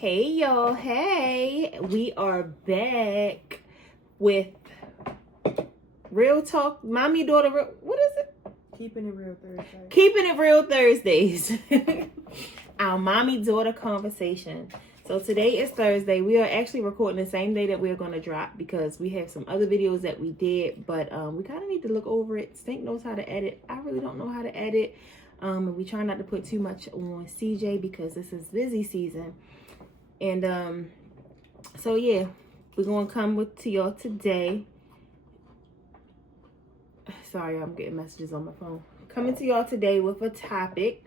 Hey y'all, hey, we are back with Real Talk, Mommy Daughter, what is it? Keeping it real Thursday. Keeping it real Thursdays. Our mommy daughter conversation. So today is Thursday. We are actually recording the same day that we're going to drop because we have some other videos that we did, but we kind of need to look over it. Stink knows how to edit. I really don't know how to edit. We try not to put too much on CJ because this is busy season. And so yeah, we're going to come to y'all today. Sorry, I'm getting messages on my phone. Coming to y'all today with a topic.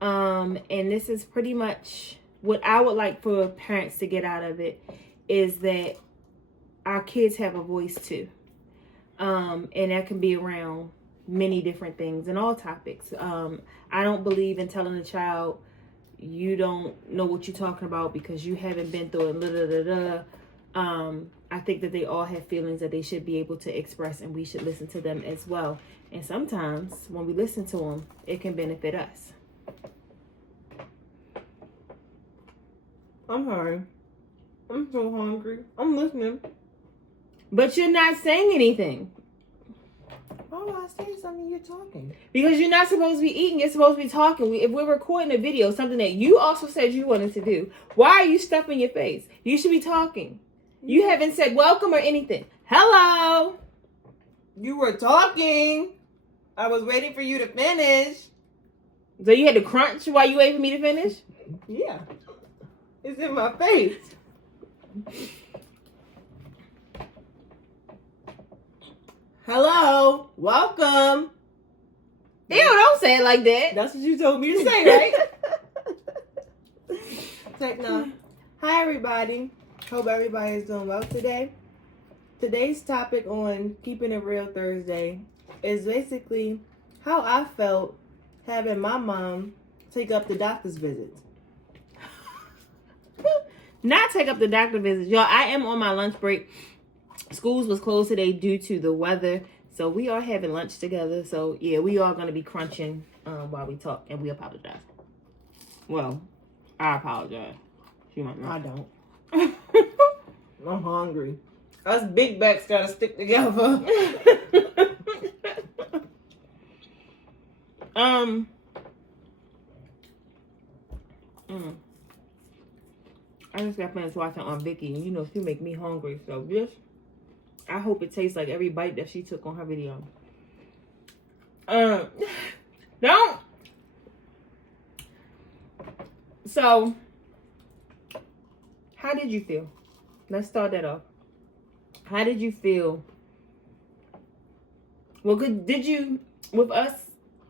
And this is pretty much what I would like for parents to get out of it is that our kids have a voice too. And that can be around many different things and all topics. I don't believe in telling a child you don't know what you're talking about because you haven't been through it. I think that they all have feelings that they should be able to express, and we should listen to them as well. And sometimes when we listen to them, it can benefit us. I'm sorry. I'm so hungry. I'm listening. But you're not saying anything. Why would I say something? You're talking. Because you're not supposed to be eating, you're supposed to be talking. If we're recording a video, something that you also said you wanted to do, why are you stuffing your face? You should be talking. You haven't said welcome or anything. Hello. You were talking. I was waiting for you to finish. So you had to crunch while you wait for me to finish? Yeah. It's in my face. Hello. Welcome. Ew, don't say it like that. That's what you told me to say, right? No. Hi, everybody. Hope everybody is doing well today. Today's topic on Keeping It Real Thursday is basically how I felt having my mom take up the doctor's visits. Not take up the doctor visits. Y'all, I am on my lunch break. Schools was closed today due to the weather. So we are having lunch together. So yeah, we are going to be crunching while we talk, and we apologize. Well, I apologize. She might not. I don't. I'm hungry. Us big backs gotta stick together. I just got finished watching on Vicky, and you know she make me hungry. So just, I hope it tastes like every bite that she took on her video. Don't. So, how did you feel? Let's start that off. How did you feel? Well, did you, with us,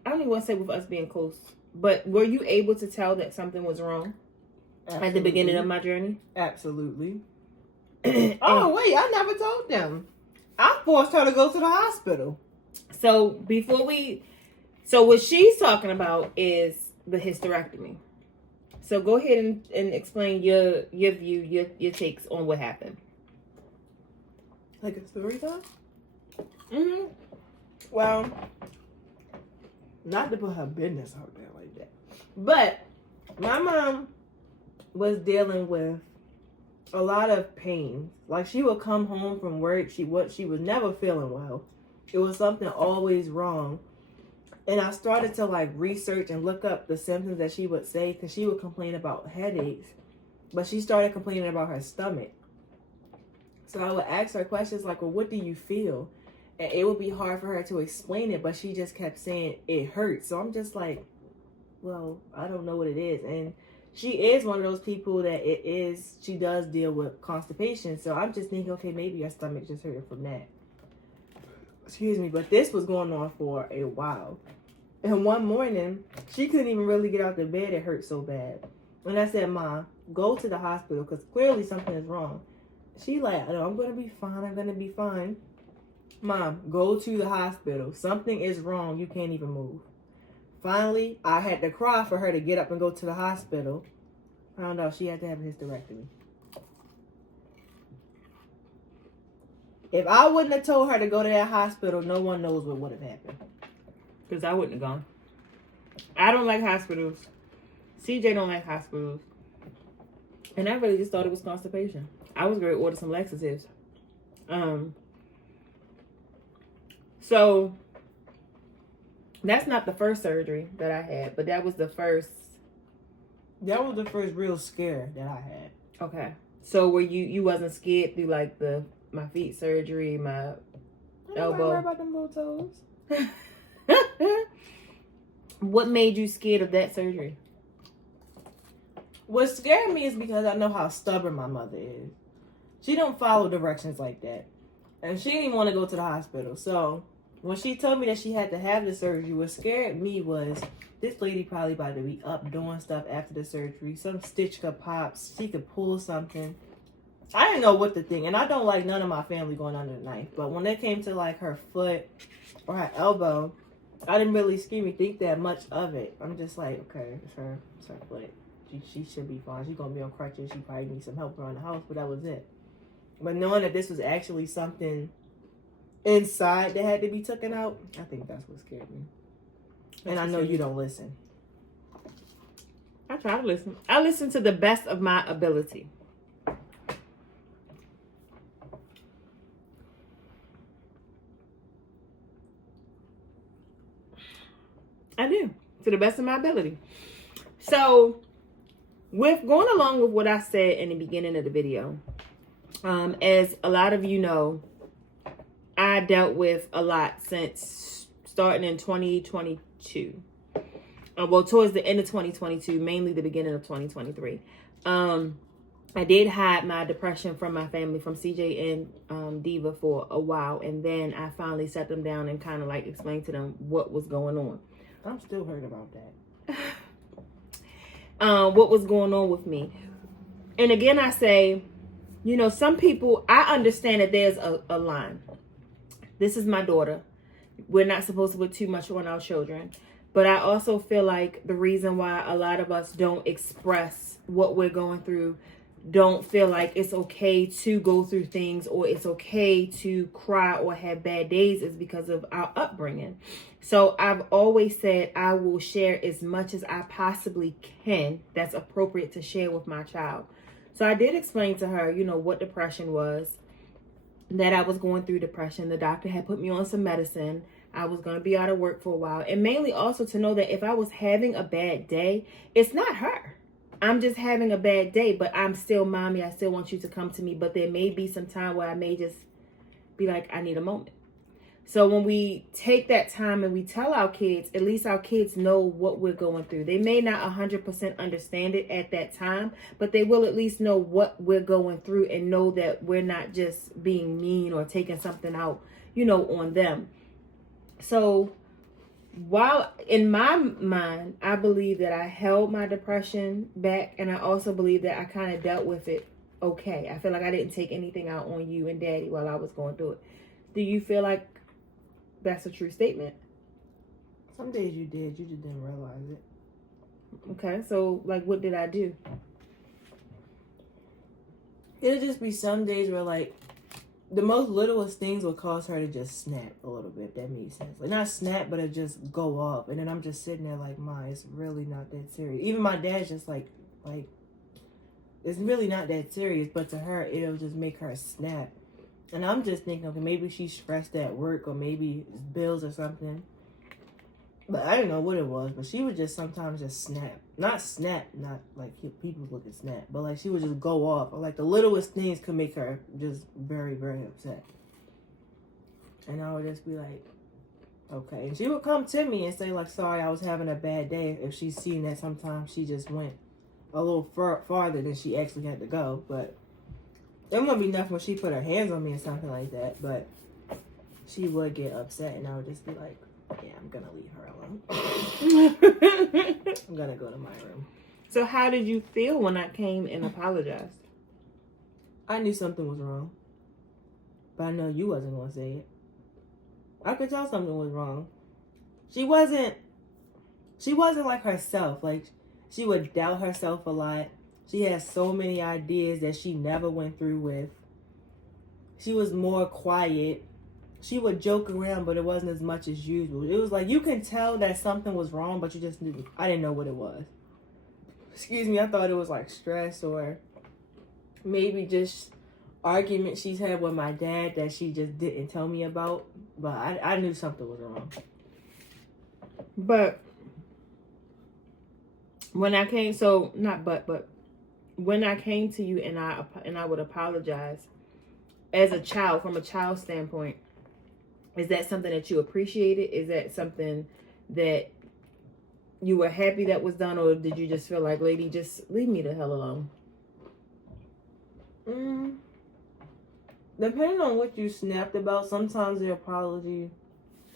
I don't even want to say with us being close, but were you able to tell that something was wrong at the beginning of my journey? Absolutely. Oh, wait, I never told them. I forced her to go to the hospital. So, so what she's talking about is the hysterectomy. So go ahead and explain your view, your takes on what happened. Like a story time? Mm-hmm. Well, not to put her business out there like that, but my mom was dealing with a lot of pain. Like she would come home from work, she was never feeling well. It was something always wrong. And I started to like research and look up the symptoms that she would say, because she would complain about headaches, but she started complaining about her stomach. So I would ask her questions like, well, what do you feel? And it would be hard for her to explain it, but she just kept saying it hurts. So I'm just like, well, I don't know what it is. And she is one of those people that she does deal with constipation. So I'm just thinking, okay, maybe her stomach just hurting from that. Excuse me, but this was going on for a while. And one morning, she couldn't even really get out of bed. It hurt so bad. And I said, Mom, go to the hospital because clearly something is wrong. She like, no, I'm going to be fine. I'm going to be fine. Mom, go to the hospital. Something is wrong. You can't even move. Finally, I had to cry for her to get up and go to the hospital. Found out she had to have a hysterectomy. If I wouldn't have told her to go to that hospital, no one knows what would have happened. Because I wouldn't have gone. I don't like hospitals. CJ don't like hospitals. And I really just thought it was constipation. I was going to order some laxatives. So that's not the first surgery that I had, but that was the first. That was the first real scare that I had. Okay. So were you wasn't scared through like my feet surgery, my elbow? Worry about them little toes. What made you scared of that surgery? What scared me is because I know how stubborn my mother is. She don't follow directions like that. And she didn't want to go to the hospital. So when she told me that she had to have the surgery, what scared me was this lady probably about to be up doing stuff after the surgery. Some stitch could pop. She could pull something. I didn't know what to think. And I don't like none of my family going under the knife. But when it came to like her foot or her elbow, I didn't really think that much of it. I'm just like, okay, it's her foot. She should be fine. She's going to be on crutches. She probably needs some help around the house, but that was it. But knowing that this was actually something inside that had to be taken out, I think that's what scared me. And I know you don't listen. I try to listen. I listen to the best of my ability. I do. To the best of my ability. So, with going along with what I said in the beginning of the video, as a lot of you know, I dealt with a lot since starting in 2022. Well, towards the end of 2022, mainly the beginning of 2023. I did hide my depression from my family, from CJ and Diva for a while. And then I finally sat them down and kind of like explained to them what was going on. I'm still hurt about that. What was going on with me. And again, I say, you know, some people, I understand that there's a line. This is my daughter. We're not supposed to put too much on our children. But I also feel like the reason why a lot of us don't express what we're going through, don't feel like it's okay to go through things or it's okay to cry or have bad days is because of our upbringing. So I've always said I will share as much as I possibly can that's appropriate to share with my child. So I did explain to her, you know, what depression was, that I was going through depression. The doctor had put me on some medicine. I was going to be out of work for a while. And mainly also to know that if I was having a bad day, it's not her. I'm just having a bad day, but I'm still mommy. I still want you to come to me. But there may be some time where I may just be like, I need a moment. So when we take that time and we tell our kids, at least our kids know what we're going through. They may not 100% understand it at that time, but they will at least know what we're going through and know that we're not just being mean or taking something out, you know, on them. So while in my mind, I believe that I held my depression back, and I also believe that I kind of dealt with it okay. I feel like I didn't take anything out on you and daddy while I was going through it. Do you feel like that's a true statement? Some days you did. You just didn't realize it. Okay, so like what did I do? It'll just be some days where like the most littlest things will cause her to just snap a little bit, if that makes sense. Like not snap, but it just go off. And then I'm just sitting there like, Ma, it's really not that serious. Even my dad's just like it's really not that serious, but to her it'll just make her snap. And I'm just thinking, okay, maybe she's stressed at work or maybe it's bills or something. But I didn't know what it was, but she would just sometimes just snap. Not like people look at snap, but like she would just go off. Or like the littlest things could make her just very, very upset. And I would just be like, okay. And she would come to me and say like, sorry, I was having a bad day. If she's seen that sometimes she just went a little farther than she actually had to go. But it wouldn't be nothing when she put her hands on me or something like that. But she would get upset and I would just be like, yeah, I'm gonna leave her alone. I'm gonna go to my room. So how did you feel when I came and apologized? I knew something was wrong, but I know you wasn't gonna say it. I could tell something was wrong. She wasn't like herself. Like she would doubt herself a lot. She had so many ideas that she never went through with. She was more quiet. She would joke around, but it wasn't as much as usual. It was like you can tell that something was wrong, but I didn't know what it was. Excuse me, I thought it was like stress or maybe just arguments she's had with my dad that she just didn't tell me about. But I knew something was wrong. But when I came, but when I came to you and I would apologize as a child, from a child standpoint, is that something that you appreciated? Is that something that you were happy that was done, or did you just feel like, lady, just leave me the hell alone? Depending on what you snapped about, sometimes the apology,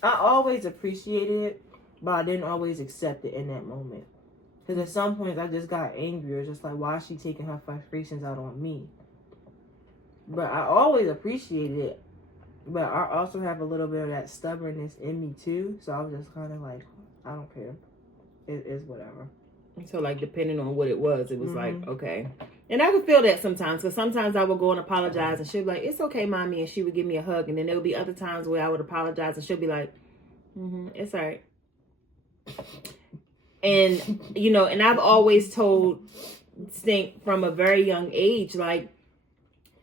I always appreciated it, but I didn't always accept it in that moment. Because at some points I just got angry, just like, why is she taking her frustrations out on me? But I always appreciated it. But I also have a little bit of that stubbornness in me too. So I was just kind of like, I don't care. It is whatever. So like, depending on what it was like, okay. And I would feel that sometimes, because sometimes I would go and apologize and she'd be like, it's okay, mommy. And she would give me a hug. And then there would be other times where I would apologize and she'll be like, it's all right. And, you know, and I've always told Stink from a very young age, like,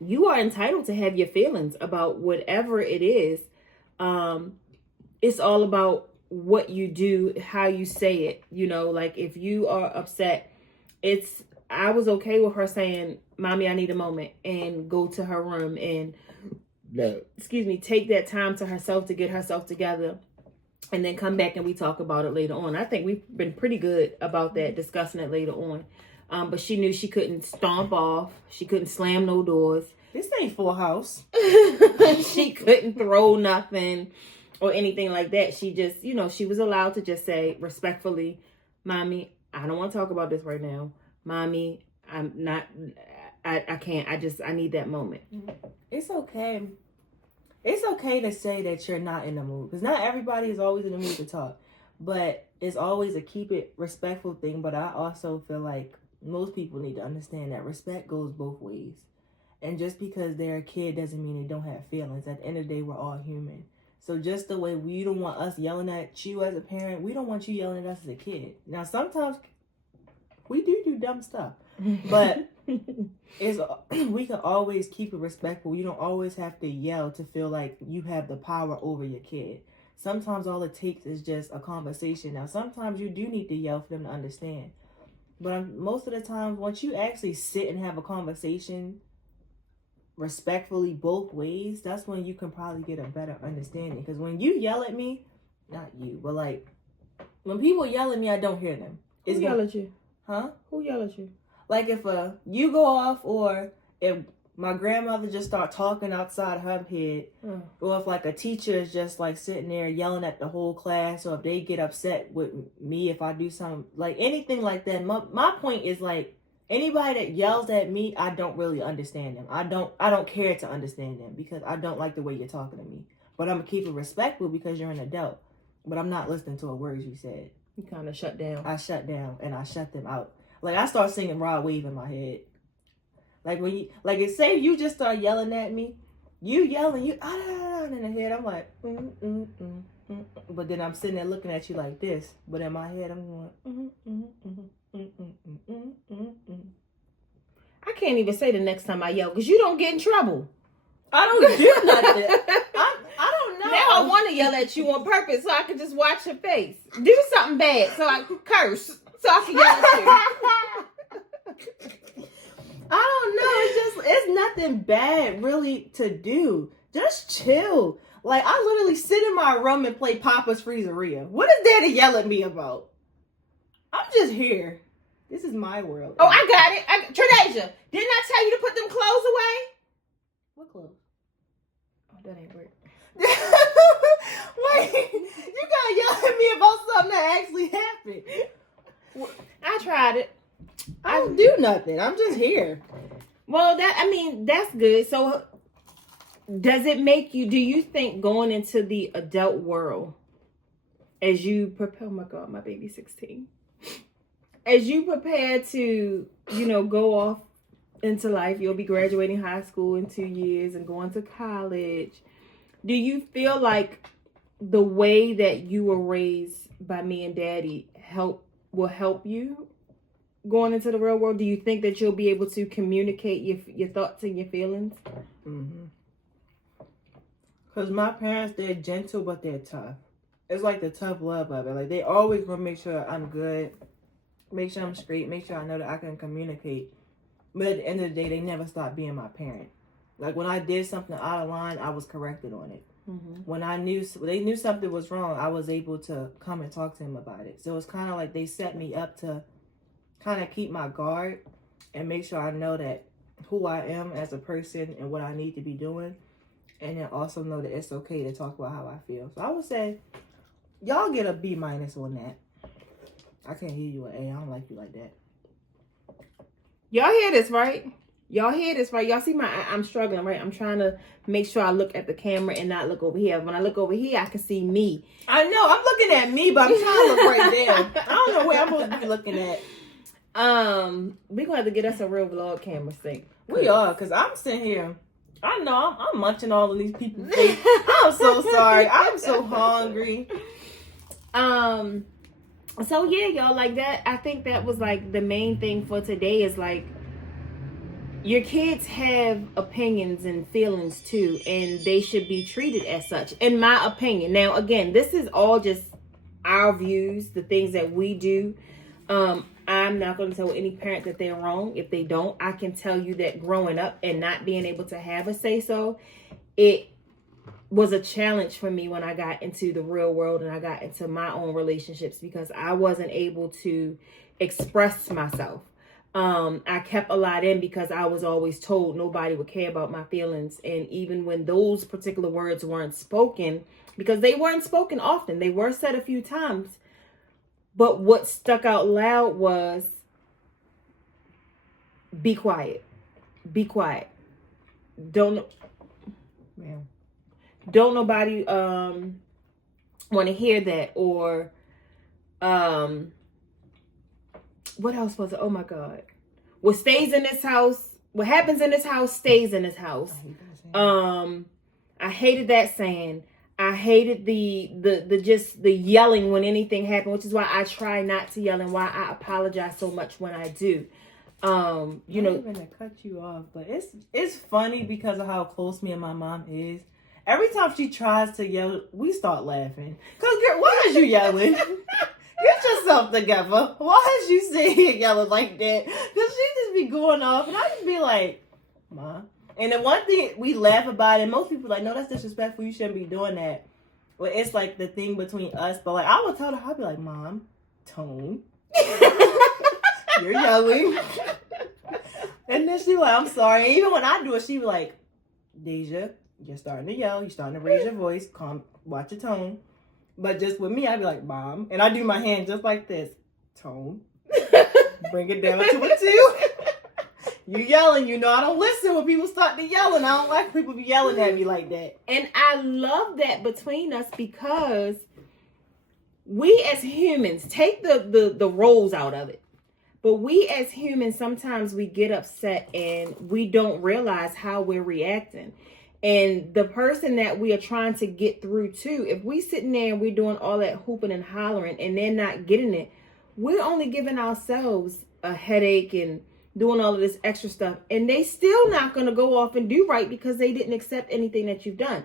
you are entitled to have your feelings about whatever it is. It's all about what you do, how you say it. You know, like, if you are upset, I was okay with her saying, mommy, I need a moment, and go to her room and, take that time to herself to get herself together, and then come back and we talk about it later on. I think we've been pretty good about that, discussing it later on. But she knew she couldn't stomp off. She couldn't slam no doors. This ain't Full House. She couldn't throw nothing or anything like that. She just, you know, she was allowed to just say respectfully, mommy, I don't want to talk about this right now. Mommy, I can't. I need that moment. It's okay. It's okay to say that you're not in the mood, because not everybody is always in the mood to talk. But it's always a keep it respectful thing. But I also feel like most people need to understand that respect goes both ways. And just because they're a kid doesn't mean they don't have feelings. At the end of the day, we're all human. So just the way we don't want us yelling at you as a parent, we don't want you yelling at us as a kid. Now, sometimes we do dumb stuff. But we can always keep it respectful. You don't always have to yell to feel like you have the power over your kid. Sometimes all it takes is just a conversation. Now, sometimes you do need to yell for them to understand. But most of the time, once you actually sit and have a conversation respectfully both ways, that's when you can probably get a better understanding. Because when you yell at me, not you, but like when people yell at me, I don't hear them. Who yell at you? Huh? Who yell at you? Like if you go off, or if my grandmother just start talking outside her head, or if like a teacher is just like sitting there yelling at the whole class, or if they get upset with me if I do something, like anything like that. My point is, like, anybody that yells at me, I don't really understand them. I don't care to understand them, because I don't like the way you're talking to me. But I'm gonna keep it respectful because you're an adult. But I'm not listening to a word you said. You kind of shut down. I shut down and I shut them out. Like, I start singing Rod Wave in my head. Like, when you, like, it say you just start yelling at me, you yelling, you and in the head I'm like but then I'm sitting there looking at you like this, but in my head I'm going I can't even say the next time I yell, because you don't get in trouble. I don't do nothing. I don't know. Now I want to yell at you on purpose so I can just watch your face. Do something bad so I can curse, so I can yell at you. I don't know. It's nothing bad really to do. Just chill. Like, I literally sit in my room and play Papa's Freezeria. What is there to yell at me about? I'm just here. This is my world. Oh, I got it. Trenasia, didn't I tell you to put them clothes away? What clothes? Oh, that ain't right. Wait, you gotta yell at me about something that actually happened. I tried it. I don't do nothing. I'm just here. Well, that's good. So does it make you, do you think going into the adult world, as you prepare, oh my God, my baby's 16. As you prepare to, go off into life, you'll be graduating high school in 2 years and going to college. Do you feel like the way that you were raised by me and Daddy will help you going into the real world? Do you think that you'll be able to communicate your thoughts and your feelings? Mm-hmm. Because my parents, they're gentle, but they're tough. It's like the tough love of it. Like, they always want to make sure I'm good, make sure I'm straight, make sure I know that I can communicate. But at the end of the day, they never stopped being my parent. Like, when I did something out of line, I was corrected on it. Mm-hmm. When they knew something was wrong, I was able to come and talk to him about it. So it's kind of like they set me up to kind of keep my guard and make sure I know that who I am as a person and what I need to be doing. And then also know that it's okay to talk about how I feel. So I would say, y'all get a B- on that. I can't hear you an A. I don't like you like that. Y'all hear this, right? Y'all hear this, right? Y'all see I'm struggling, right? I'm trying to make sure I look at the camera and not look over here. When I look over here, I can see me. I know. I'm looking at me, but I'm trying to look right there. I don't know where I'm supposed to be looking at. We're gonna have to get us a real vlog camera thing. We are, because I'm sitting here. I know I'm munching all of these people's face. I'm so sorry. I'm so hungry. So yeah, y'all, like that. I think that was like the main thing for today is like your kids have opinions and feelings too, and they should be treated as such, in my opinion. Now, again, this is all just our views, the things that we do. I'm not going to tell any parent that they're wrong. If they don't, I can tell you that growing up and not being able to have a say-so, it was a challenge for me when I got into the real world and I got into my own relationships because I wasn't able to express myself. I kept a lot in because I was always told nobody would care about my feelings. And even when those particular words weren't spoken, because they weren't spoken often, they were said a few times. But what stuck out loud was, be quiet. Be quiet. Don't nobody want to hear that. Or what else was it? Oh my God. What stays in this house, what happens in this house stays in this house. I hated that saying. I hated the just the yelling when anything happened, which is why I try not to yell and why I apologize so much when I do. You know, even to cut you off, but it's funny because of how close me and my mom is. Every time she tries to yell, we start laughing. Cause girl, why is you yelling? Get yourself together. Why is you sitting here yelling like that? Cause she just be going off, and I just be like, Mom. And the one thing we laugh about, and most people are like, no, that's disrespectful. You shouldn't be doing that. But it's like the thing between us. But like, I would tell her, I'd be like, Mom, tone. You're yelling. And then she be like, I'm sorry. And even when I do it, she be like, Deja, you're starting to yell. You're starting to raise your voice. Calm, watch your tone. But just with me, I'd be like, Mom. And I do my hand just like this. Tone. Bring it down to a 2. You yelling, you know I don't listen when people start to yelling. I don't like people be yelling at me like that. And I love that between us because we as humans, take the roles out of it. But we as humans, sometimes we get upset and we don't realize how we're reacting. And the person that we are trying to get through to, if we sitting there and we're doing all that hooping and hollering and they're not getting it, we're only giving ourselves a headache and doing all of this extra stuff, and they still not going to go off and do right because they didn't accept anything that you've done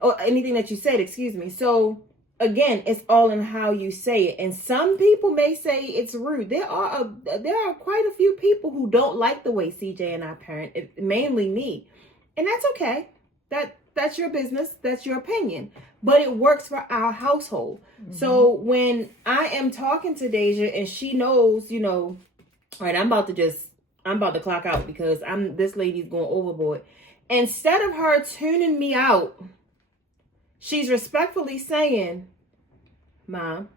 or anything that you said, excuse me. So again, it's all in how you say it. And some people may say it's rude. There are quite a few people who don't like the way CJ and I parent, mainly me. And that's okay. That's your business. That's your opinion. But it works for our household. Mm-hmm. So when I am talking to Deja and she knows, you know, all right, I'm about to clock out because this lady's going overboard. Instead of her tuning me out, she's respectfully saying, Mom,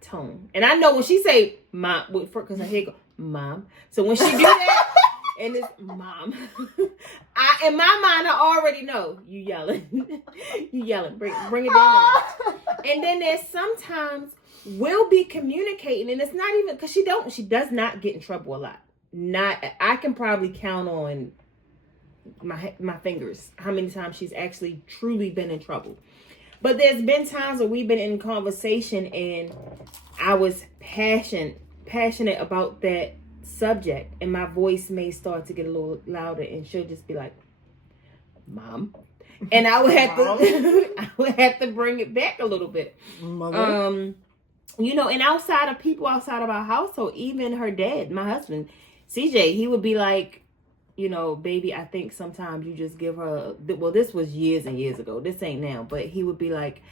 tone. And I know when she say Mom, because I hear go, Mom. So when she do that, and it's Mom, in my mind, I already know you yelling. You yelling. Bring it down. And then there's sometimes we'll be communicating, and it's not even because she does not get in trouble a lot. I can probably count on my fingers how many times she's actually truly been in trouble. But there's been times where we've been in conversation and I was passionate passionate about that subject, and my voice may start to get a little louder, and she'll just be like, Mom. And I would have to bring it back a little bit. Mother. You know, and outside of our household, even her dad, my husband, CJ, he would be like, you know, baby, I think sometimes you just give her, well, this was years and years ago. This ain't now. But he would be like,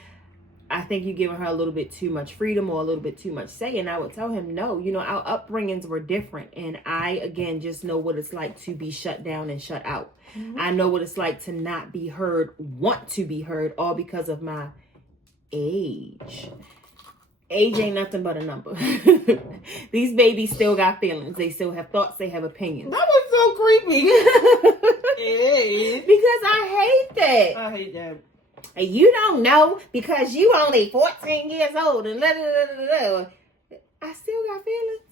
I think you're giving her a little bit too much freedom or a little bit too much say. And I would tell him, no, you know, our upbringings were different. And I, again, just know what it's like to be shut down and shut out. Mm-hmm. I know what it's like to not be heard, want to be heard, all because of my age. Age ain't nothing but a number. These babies still got feelings. They still have thoughts. They have opinions. That was so creepy. Because I hate that. I hate that. And you don't know because you only 14 years old and I still got feelings.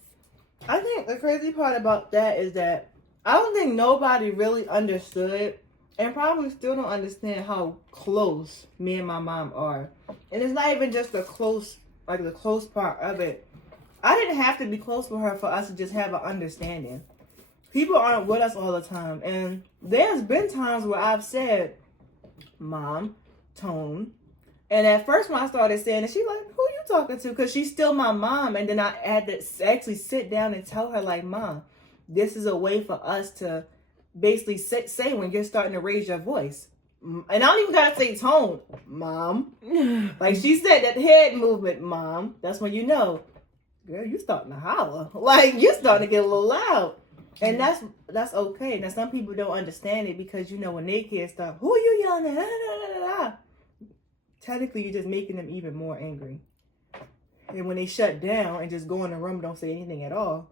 I think the crazy part about that is that I don't think nobody really understood and probably still don't understand how close me and my mom are. And it's not even just the close part of it. I didn't have to be close with her for us to just have an understanding. People aren't with us all the time. And there's been times where I've said, Mom, Tone. And at first when I started saying it, she's like, who you talking to? Because she's still my mom. And then I had to actually sit down and tell her, like, Mom, this is a way for us to basically say when you're starting to raise your voice. And I don't even gotta say tone, Mom. Like she said, that head movement, Mom. That's when you know, girl, you starting to holler. Like you starting to get a little loud. And that's okay. Now some people don't understand it because you know when their kids start, who are you yelling at? Technically you're just making them even more angry. And when they shut down and just go in the room and don't say anything at all,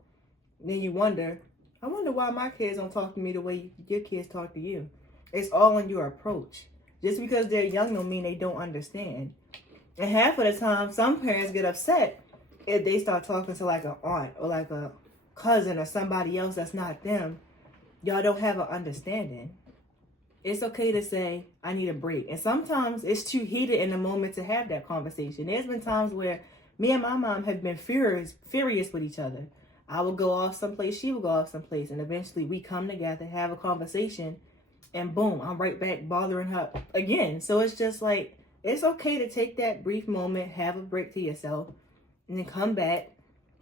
then you wonder, I wonder why my kids don't talk to me the way your kids talk to you. It's all in your approach. Just because they're young don't mean they don't understand. And half of the time, some parents get upset if they start talking to like an aunt or like a cousin or somebody else that's not them. Y'all don't have an understanding. It's okay to say, I need a break. And sometimes it's too heated in the moment to have that conversation. There's been times where me and my mom have been furious with each other. I would go off someplace, she would go off someplace, and eventually we come together, have a conversation, and boom, I'm right back bothering her again. So it's just like, it's okay to take that brief moment, have a break to yourself, and then come back.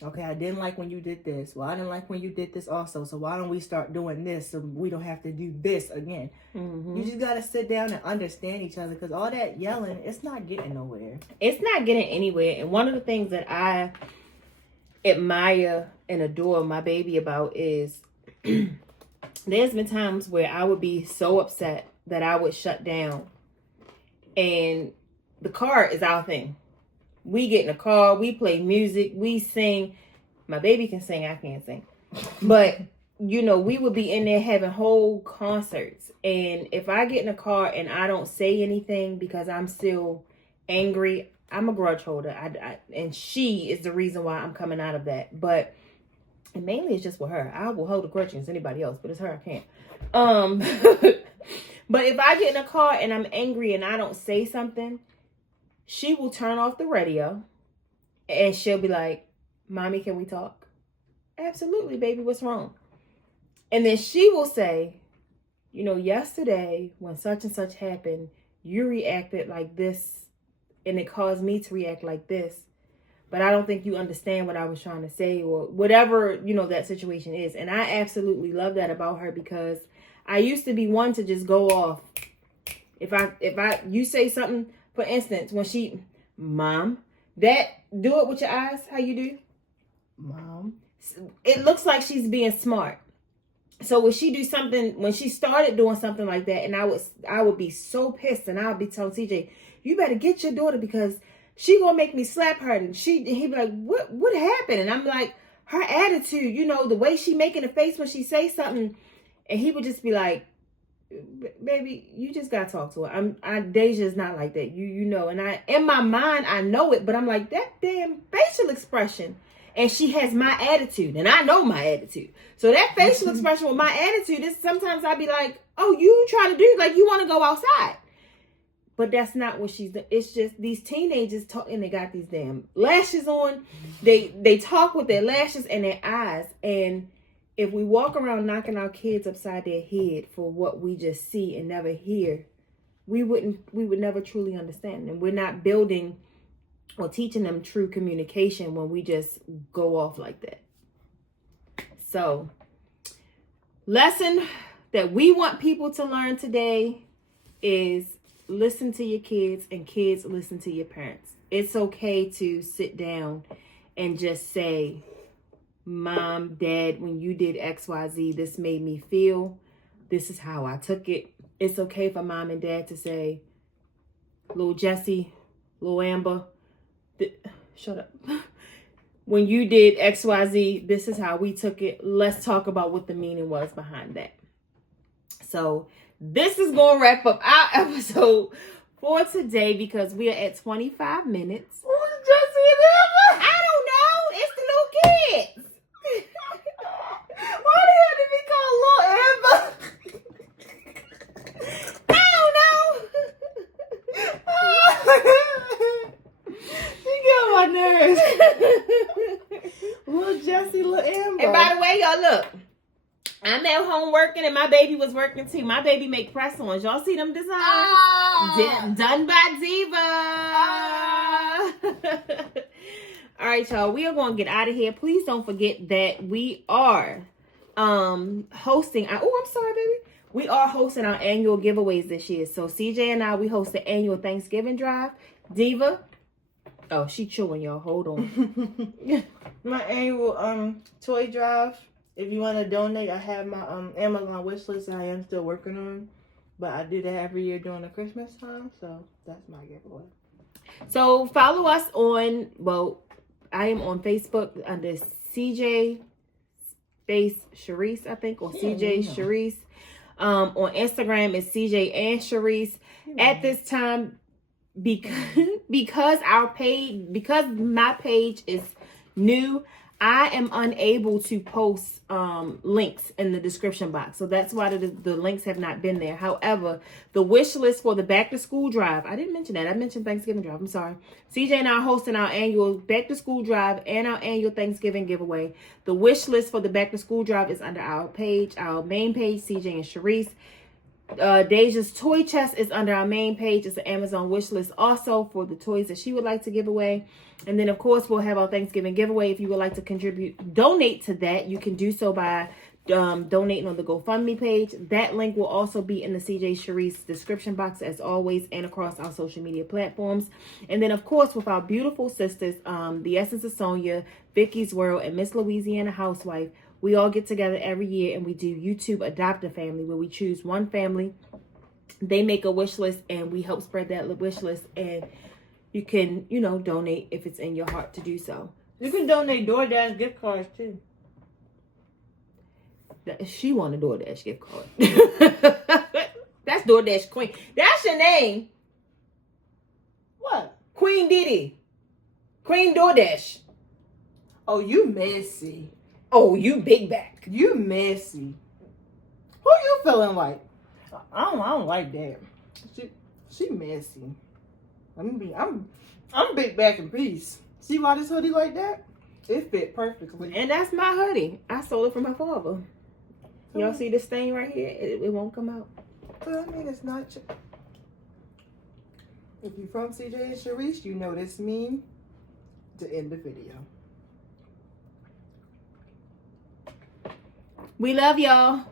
Okay, I didn't like when you did this. Well, I didn't like when you did this also. So why don't we start doing this so we don't have to do this again? Mm-hmm. You just got to sit down and understand each other because all that yelling, it's not getting nowhere. It's not getting anywhere. And one of the things that I admire and adore my baby about is there's been times where I would be so upset that I would shut down. And the car is our thing. We get in the car, we play music, we sing. My baby can sing, I can't sing. But, you know, we would be in there having whole concerts. And if I get in the car and I don't say anything because I'm still angry, I'm a grudge holder. And she is the reason why I'm coming out of that. But and mainly it's just with her. I will hold a grudge against anybody else, but it's her I can't. But if I get in a car and I'm angry and I don't say something, she will turn off the radio and she'll be like, Mommy, can we talk? Absolutely, baby. What's wrong? And then she will say, you know, yesterday when such and such happened, you reacted like this and it caused me to react like this. But I don't think you understand what I was trying to say or whatever, you know, that situation is. And I absolutely love that about her because I used to be one to just go off. If you say something, for instance, when she, Mom, that, do it with your eyes, how you do? Mom. It looks like she's being smart. So when she do something, when she started doing something like that, and I would be so pissed and I would be telling CJ, you better get your daughter because she gonna make me slap her. And he'd be like, what happened? And I'm like, her attitude, you know, the way she making a face when she say something. And he would just be like, baby, you just gotta talk to her. Deja's not like that. You know, and in my mind, I know it, but I'm like, that damn facial expression. And she has my attitude, and I know my attitude. So that facial expression with my attitude is sometimes I'd be like, oh, you trying to do, like, you want to go outside. But that's not what she's doing. It's just these teenagers talk, and they got these damn lashes on. They talk with their lashes and their eyes. And if we walk around knocking our kids upside their head for what we just see and never hear, we would never truly understand. And we're not building or teaching them true communication when we just go off like that. So, lesson that we want people to learn today is listen to your kids, and kids listen to your parents. It's okay to sit down and just say, Mom, Dad, when you did XYZ, this made me feel. This is how I took it. It's okay for Mom and Dad to say, little Jessie, little Amber, shut up. When you did XYZ, this is how we took it. Let's talk about what the meaning was behind that. So this is going to wrap up our episode for today because we are at 25 minutes. Who's Jessie and Amber? I don't know. It's the little kids. Why do you have to be called Little Amber? I don't know. She get on my nerves. Little Jessie, Little Amber. And by the way, y'all, look. I'm at home working and my baby was working too. My baby make press-ons. Y'all see them designs? Done by Diva. All right, y'all. We are going to get out of here. Please don't forget that we are hosting. I'm sorry, baby. We are hosting our annual giveaways this year. So CJ and I, we host the annual Thanksgiving drive. Diva. Oh, she chewing, y'all. Hold on. My annual toy drive. If you want to donate, I have my Amazon wish list that I am still working on. But I do that every year during the Christmas time. So that's my giveaway. So follow us on, I am on Facebook under CJ Space Sharice, I think, or CJ Sharice. On Instagram, it's CJ and Sharice. At this time, because my page is new, I am unable to post links in the description box. So that's why the links have not been there. However, the wish list for the back to school drive, I didn't mention that. I mentioned Thanksgiving drive. I'm sorry. CJ and I are hosting our annual back to school drive and our annual Thanksgiving giveaway. The wish list for the back to school drive is under our page, our main page, CJ and Sharice. Deja's toy chest is under our main page. It's an Amazon wish list also for the toys that she would like to give away. And then, of course, we'll have our Thanksgiving giveaway. If you would like to donate to that, you can do so by donating on the GoFundMe page. That link will also be in the CJ Sharice description box, as always, and across our social media platforms. And then, of course, with our beautiful sisters, The Essence of Sonia, Vicky's World, and Miss Louisiana Housewife, we all get together every year and we do YouTube Adopt a Family, where we choose one family. They make a wish list and we help spread that wish list. And you can, donate if it's in your heart to do so. You can donate DoorDash gift cards too. She want a DoorDash gift card. That's DoorDash Queen. That's your name. What? Queen Diddy. Queen DoorDash. Oh, you messy. Oh, you big back. You messy. Who you feeling like? I don't like that. She messy. I'm big back in peace. See why this hoodie like that? It fit perfectly. And that's my hoodie. I stole it from my father. Y'all see this stain right here? It won't come out. But I mean, it's not. If you're from CJ and Sharice, you know this mean to end the video. We love y'all.